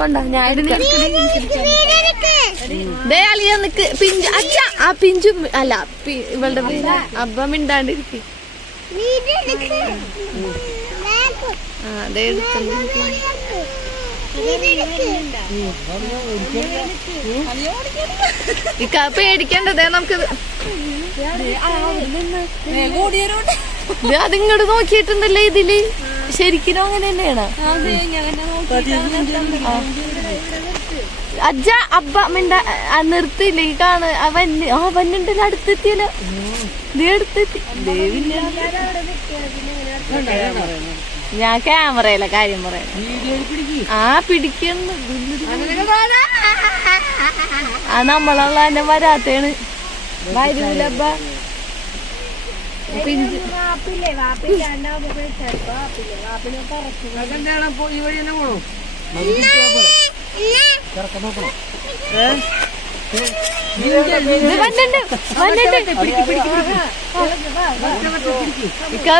കൊണ്ടാ ഞാൻ എടുക്കാം. ദേ അളിയ നിക്ക്. പിഞ്ചു അച്ഛ ആ പിഞ്ചു അല്ല ഇവളുടെ പേര് അബ്ബ മിണ്ടാണ്ടിരിക്കും. അതെ പേടിക്കണ്ടതേ നമുക്ക് അതിങ്ങോട്ട് നോക്കിയിട്ടുണ്ടല്ലേ ഇതിൽ. ശരിക്കും അങ്ങനെ തന്നെയാണ്. അജ്ജ അബ്ബ മിണ്ട ആ, നിർത്തിയില്ല ഈ കാണ് ആ വന്ന് ആ വന്നുണ്ടല്ലോ അടുത്തെത്തിയല്ലോ. നീ അടുത്തെത്തി. ഞാൻ ക്യാമറയിലെ കാര്യം പറയാം. ആ പിടിക്കുന്നു. ആ നമ്മളുള്ള തന്നെ വരാത്തേണ് വരൂലബ്ബ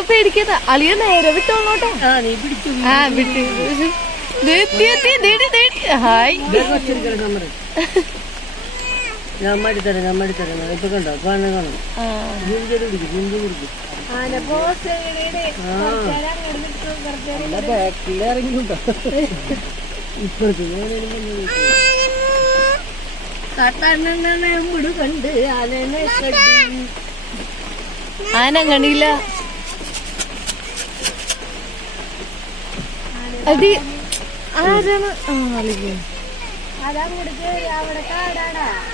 പേടിക്കുന്ന അളിയ നേരെ വിട്ടോളോട്ടോ ആ നീ പിടിച്ചു ആ വിട്ട്. ഹായ്. ഞാൻ മടിത്തരാം ഞാൻ മടിത്തരാം ഇപ്പൊ കണ്ടോ? പാന കാണും. ജിഞ്ചർ ജിഞ്ചർ ബാക്കിൽ ഇറങ്ങിയിട്ടുണ്ടോ ഇപ്പോഴത്തെ കണ്ട് ആനനെ ആന കണ്ടില്ല. അടി ആരാണ്? ആ അതാ പേടിക്കല്ലേ അവിടെ റോക്കറ്റ്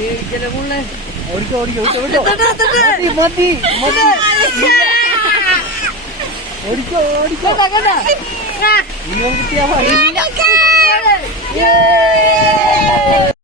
പേടിക്കല്ലേ പുള്ളേ ഓടിക്കോ ഓടിക്കോ ഓടിക്കോ. മതി മതി മതി. ഓടിക്കോ ഓടിക്കോ. ഇനിയും കിട്ടിയാ മതി.